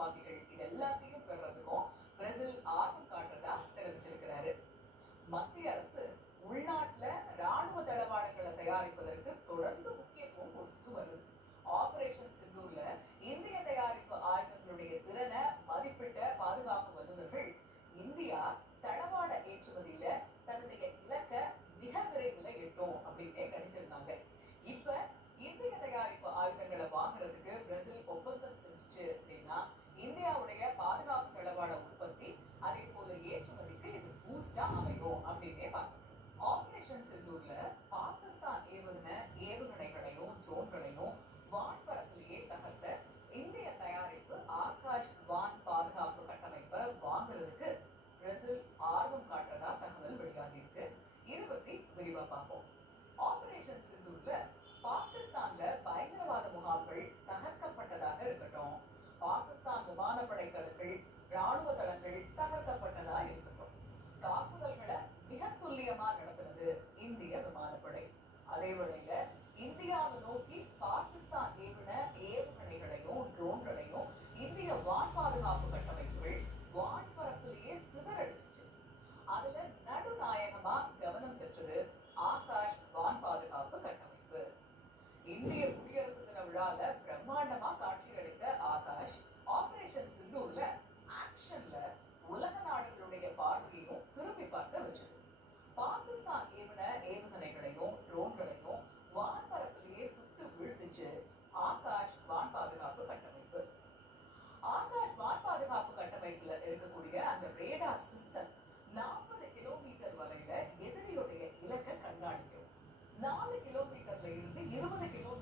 துப்பாக்கிகள் இது எல்லாத்தையும் பெறறதுக்கும் பிரேசில் ஆர்வம் காட்டுறதா தெரிவிச்சிருக்கிறாரு. மத்திய அரசு உள்நாட்டுல ராணுவ தளவாடங்களை தயாரிப்பதற்கு தொடர்ந்து முக்கியத்துவம் கொடுத்து வருது. ஆபரேஷன் சிந்தூர்ல இந்திய தயாரிப்பு ஆயுதங்களுடைய திறனை மதிப்பிட்ட பாதுகாப்பு வல்லுநர்கள் இந்தியா தளவாட ஏற்றுமதியில தன்னுடைய இலக்க மிக விரைவில் எட்டும் அப்படின்னு கணிச்சிருந்தாங்க. இப்ப இந்திய தயாரிப்பு ஆயுதங்களை வாங்குறதுக்கு பிரேசில் ஒப்பந்தம் செஞ்சுச்சு அப்படின்னா இந்தியாவுடைய பாதுகாப்பு தளவாட உற்பத்தி அதே போல ஏற்றுமதிக்கு இது பூஸ்டா அமையும் அப்படின்னே பார்க்கணும். ஆபரேஷன் சிந்தூர்ல பாகிஸ்தான் ஏவுகணைகளையும் ட்ரோன்களையும் வான்பரப்பிலேயே தகர்த்த இந்திய தயாரிப்பு ஆகாஷ் வான் பாதுகாப்பு கட்டமைப்பை வாங்குறதுக்கு பிரேசில் ஆர்வம் காட்டுறதா தகவல் வெளியாகி இருக்கு. இது பத்தி விரிவா பார்ப்போம். ஆபரேஷன் சிந்தூர்ல பாகிஸ்தான்ல பயங்கரவாத முகாம்கள் தகர்க்கப்பட்டதாக இருக்கட்டும், பாகிஸ்தான் விமானப்படை தளங்கள் ராணுவ தளங்கள் தகர்க்கப்பட்டதா இருக்கட்டும், தாக்குதல்களை மிக துல்லியமா நடத்துனது இந்திய விமானப்படை. அதே வேளையில இந்தியாவை நோக்கி பாகிஸ்தான் ஏவுகணைகளையும் ட்ரோன்களையும் இந்திய வான் பாதுகாப்பு கட்டமைப்புகள் வான்பரப்பிலேயே சிதறடிச்சிச்சு. அதுல நடுநாயகமா கவனம் பெற்றது ஆகாஷ் வான் பாதுகாப்பு கட்டமைப்பு. இந்திய குடியரசு தின விழால பிரம்மாண்டமா காட்சியளித்த ஆகாஷ் ஆபரேஷன் சிந்தூர்ல ஆக்ஷன்ல உலக நாடுகளுடைய பார்வையையும் திரும்பி பார்க்க வச்சது. பாகிஸ்தான் ஏவுகணைகளையும் ட்ரோன்களையும் வான்பரப்பிலேயே சுட்டு வீழ்த்துச்சு ஆகாஷ் வான் பாதுகாப்பு கட்டமைப்பு. ஆகாஷ் வான் பாதுகாப்பு கட்டமைப்புல இருக்கக்கூடிய அந்த ரேடார் சிஸ்டம் 40 கிலோமீட்டர் வரையில எதிரியுடைய இலக்கை கண்காணிக்கும். 4 கிலோமீட்டர்ல இருந்து 20 கிலோமீட்டர்